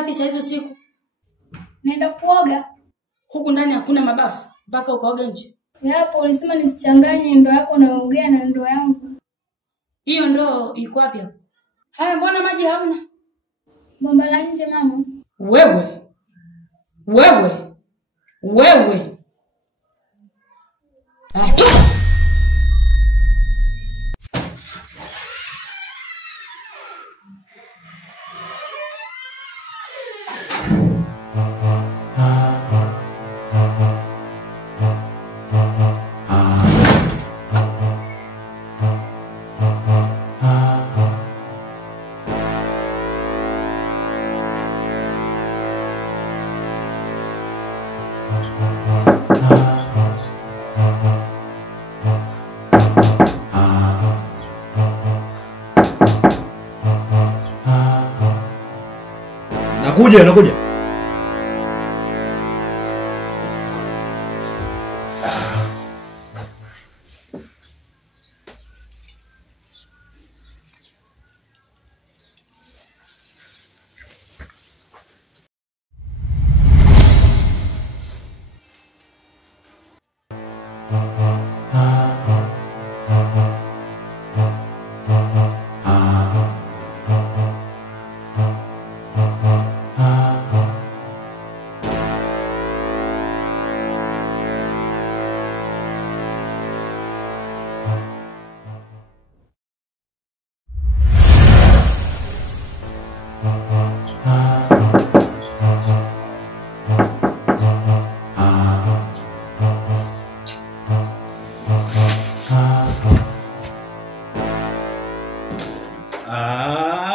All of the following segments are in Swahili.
wapi saa hizo usiku? Naenda kuoga. Huku ndani hakuna mabafu mpaka ukaoga nje. Yapo, ulisema nisichanganye ndoo yako unaogea na ndoo yangu. Hiyo ndoo iko wapi hapo? Haya, mbona maji hauna? Bomba la nje mama. Wewe. Nakuja.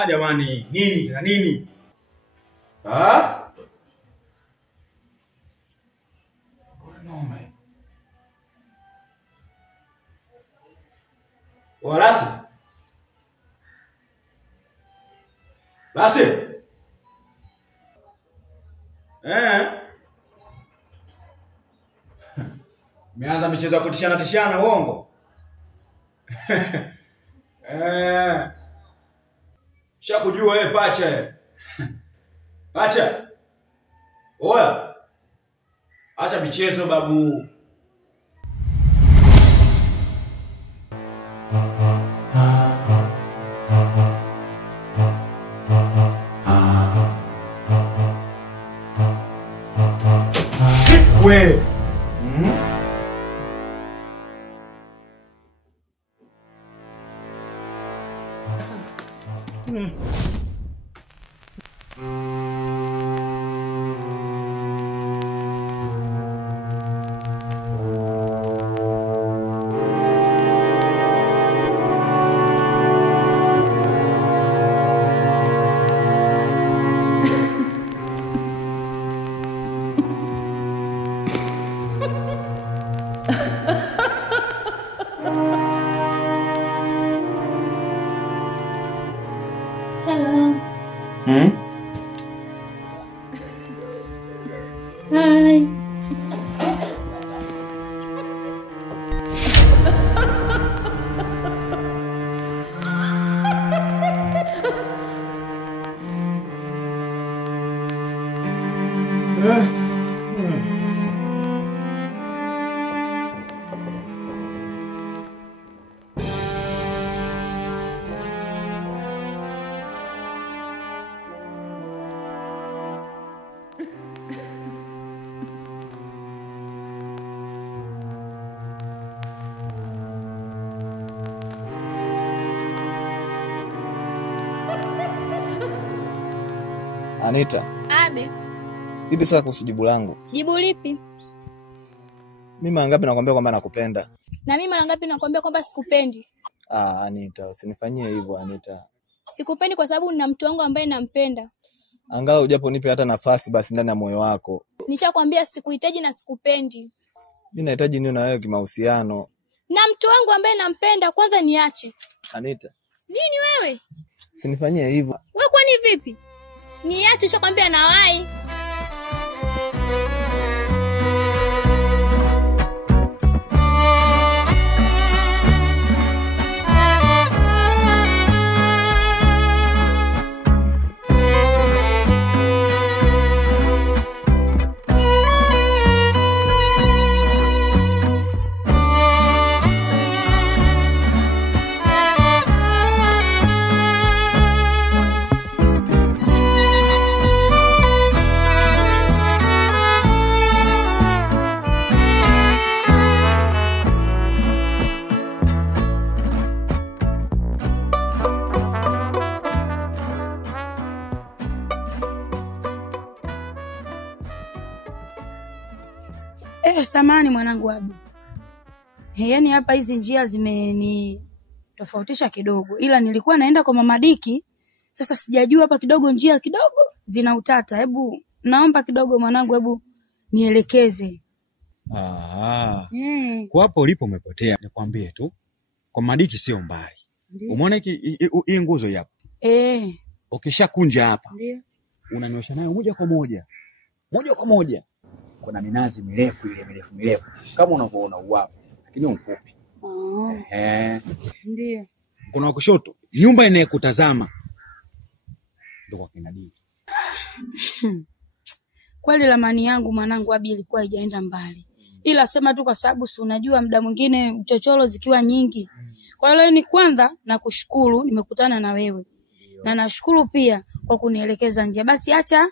Jamani, nini? Nome. Lasi. Meanza michezo ya kutishana uongo. Shakujua wewe pacha. Pacha. Oya. Acha michezo babu. We. Hello. Hi. Anita. Abe. Vipi sasa kuhusu jibu langu? Jibu lipi? Mimi mara ngapi nakwambia kwamba nakupenda? Na mimi mara ngapi nakwambia kwamba sikupendi? Anita, usinifanyie hivyo Anita. Sikupendi kwa sababu nina mtu wangu ambaye nampenda. Angalau ujapo nipe hata nafasi basi ndani ya moyo wako. Nishakwambia sikuhitaji na sikupendi. Mimi nahitaji niwe na wewe kimahusiano. Na mtu wangu ambaye nampenda, kwanza niache. Anita. Nini wewe? Usinifanyie hivyo. Wewe kwani vipi? Niache, nishakwambia nawai. Samahani mwanangu Abi. Yaani hapa hizi njia zimeni tofautisha kidogo, ila nilikuwa naenda kwa Mama Diki. Sasa sijajua hapa kidogo njia kidogo zina utata. Hebu naomba kidogo mwanangu, hebu nielekeze. Kwa hapo ulipo umepotea. Nikwambie tu, kwa Madiki sio mbali. Umeona hii nguzo hapa? Ukishakunja hapa, ndio unanyosha nayo moja kwa moja. Moja kwa moja. Kuna minazi mirefu mirefu kama unavyoona uwapo, lakini mfupi. Ndio. Kuna kushoto, nyumba inayokutazama ndio kwa kina Diki. Kweli ramani yangu mwanangu Abi ilikuwa haijaenda mbali. Ila sema tu kwa sababu si unajua muda mwingine chochoro zikiwa nyingi. Kwa hiyo ni kwanza na kushukuru nimekutana na wewe. Na nashukuru pia kwa kunielekeza njia. Basi acha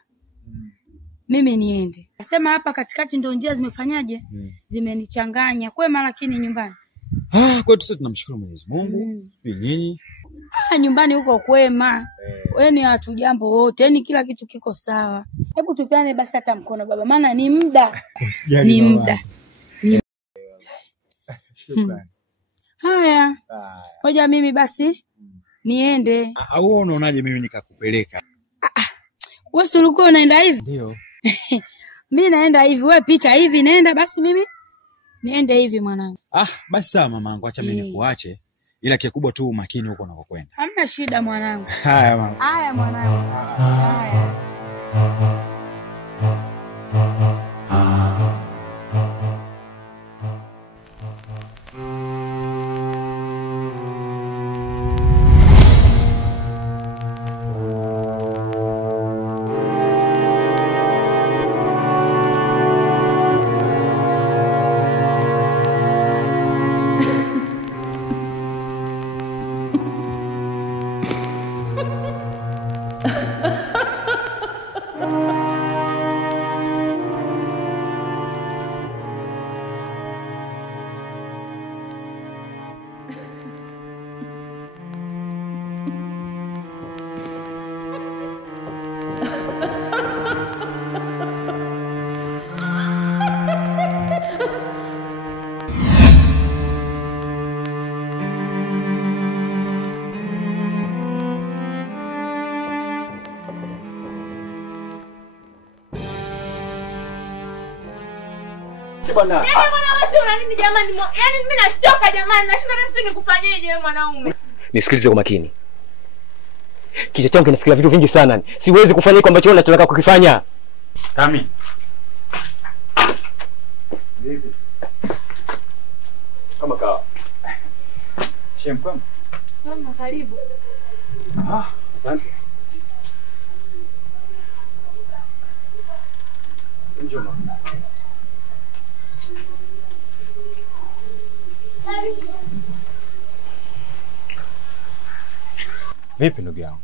mimi niende. Nasema hapa katikati ndio njia zimefanyaje? Zimenichanganya. Kwema lakini nyumbani. Kwetu sisi tunamshukuru Mwenyezi Mungu. Nyinyi? Nyumbani huko kwema. Wewe ni watu jambo wote. Yaani kila kitu kiko sawa. Hebu tupiane basi hata mkono baba. Maana ni muda. Ni muda. Shukrani. Haya. Ngoja mimi basi niende. Au unaonaje mimi nikakupeleka? Wewe si ulikuwa unaenda hivi? Ndio. Mimi naenda hivi, wewe pita hivi, naenda basi mimi niende hivi mwanangu. Basi sawa mamangu, acha mimi nikuache. Ila kikubwa tu umakini huko unakokwenda. Hamna shida mwanangu. Haya mama. Haya mwanangu. Haya. Bwana. Mimi mwanaume una nini jamani? Yaani mimi nachoka jamani, nashinda nafsi nikufanyeje wewe mwanaume? Nisikilize kwa makini. Kichwa changu kinafikiria vitu vingi sana. Siwezi kufanya hiko ambacho unataka kukifanya. Kami. Vipi? Kama kawa. Shemkwam. Mama karibu. Asante. Njoo. Vipi ndugu yangu?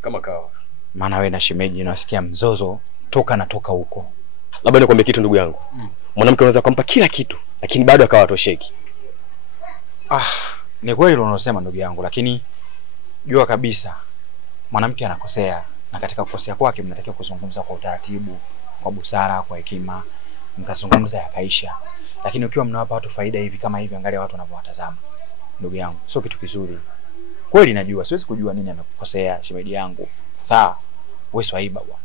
Kama kawa. Maana wewe na shemeji nasikia mzozo toka huko. Labda nikwambie kitu ndugu yangu. Mwanamke unaweza kumpa kila kitu lakini bado akawa tosheki. Ni kweli unalosema ndugu yangu, lakini jua kabisa mwanamke anakosea, na katika kukosea kwake mnatakiwa kuzungumza kwa utaratibu, kwa busara, kwa hekima, mkazungumza yakaisha. Lakini ukiwa mnawapa watu faida hivi kama hivi, angalia watu wanavyowatazama. Ndugu yangu, sio kitu kizuri. Kweli najua siwezi kujua nini amekukosea shemeji yangu. Sawa, wewe swaiba bwana.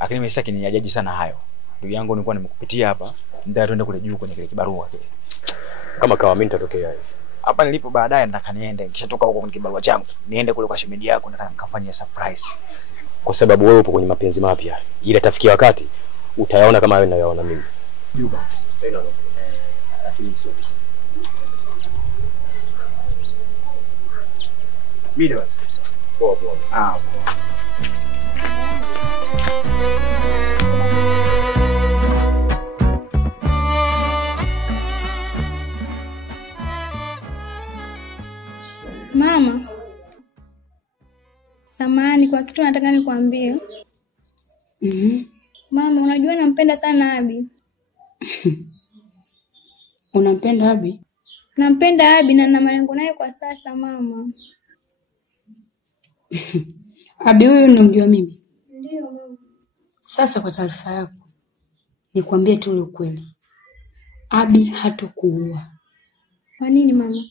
Lakini mimi sitaki nijaji sana hayo. Ndugu yangu nilikuwa nimekupitia hapa, ndio tuende kule juu kwenye kile kibarua kile. Kama kawa mimi nitatokea hivi. Hapa nilipo baadaye nataka niende, nikishatoka huko kwenye kibarua changu, niende kule kwa shemeji yako, nataka nikafanyie surprise. Kwa sababu wewe upo kwenye mapenzi mapya. Ile tafikia wakati utayaona kama wewe unayaona mimi. Juu basi. Tena Lakini sio. Mimi basi. Poa poa. Mama, samahani kwa kitu nataka nikwambie. Mama, unajua nampenda sana Abi. Unampenda Abi? Nampenda Abi na nina malengo naye kwa sasa mama. Abi huyu unamjua mimi? Ndio mama. Sasa kwa taarifa yako, nikwambie tu ukweli. Abi hatokuua. Kwa nini mama?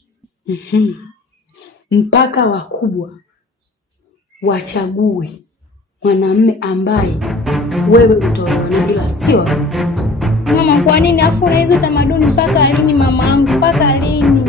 Mpaka wakubwa wachague mwanamume ambaye wewe utaolewa naye ila sio. Mama, kwa nini? Afu na hizo tamaduni mpaka lini mamangu? Mpaka lini?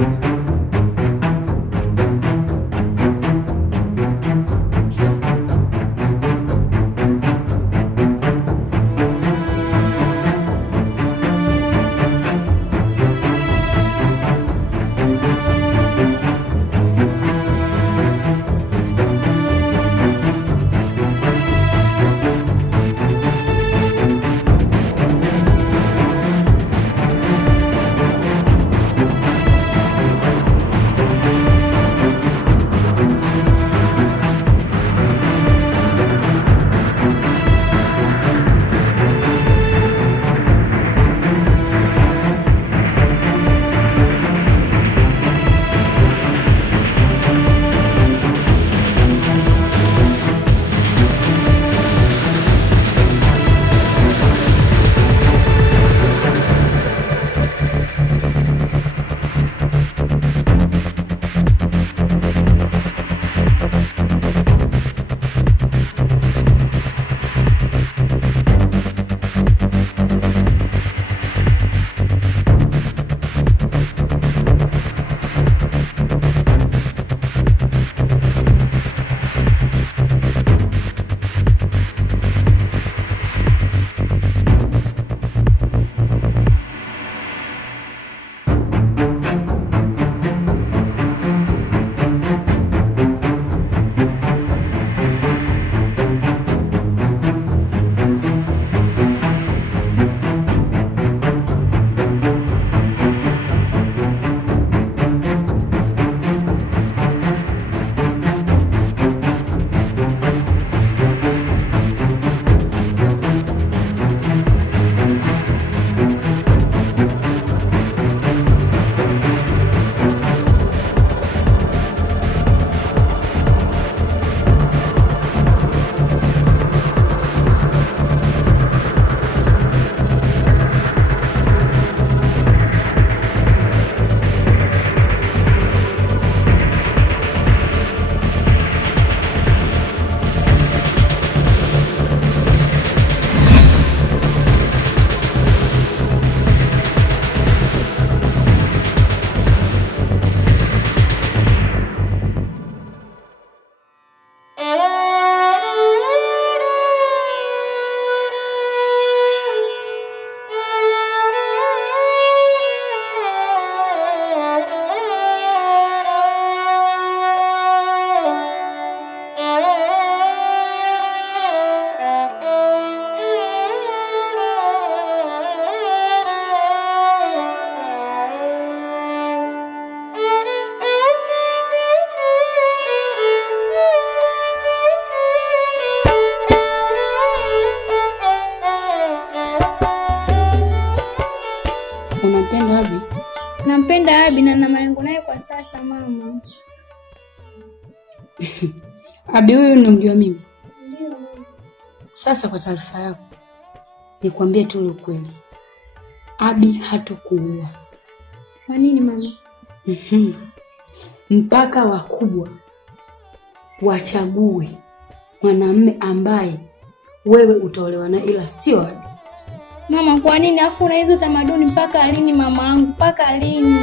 Unampenda Abi? Nampenda Abi na nina malengo naye kwa sasa mama. Abi huyu unamjua mimi? Ndio mama. Sasa kwa taarifa yako nikwambie tu ukweli. Abi hatokuua. Kwa nini mama? Mpaka wakubwa wachague mwanamume ambaye wewe utaolewa naye ila sio Abi. Mama, kwa nini? Afu na hizo tamaduni mpaka lini mamangu? Mpaka lini?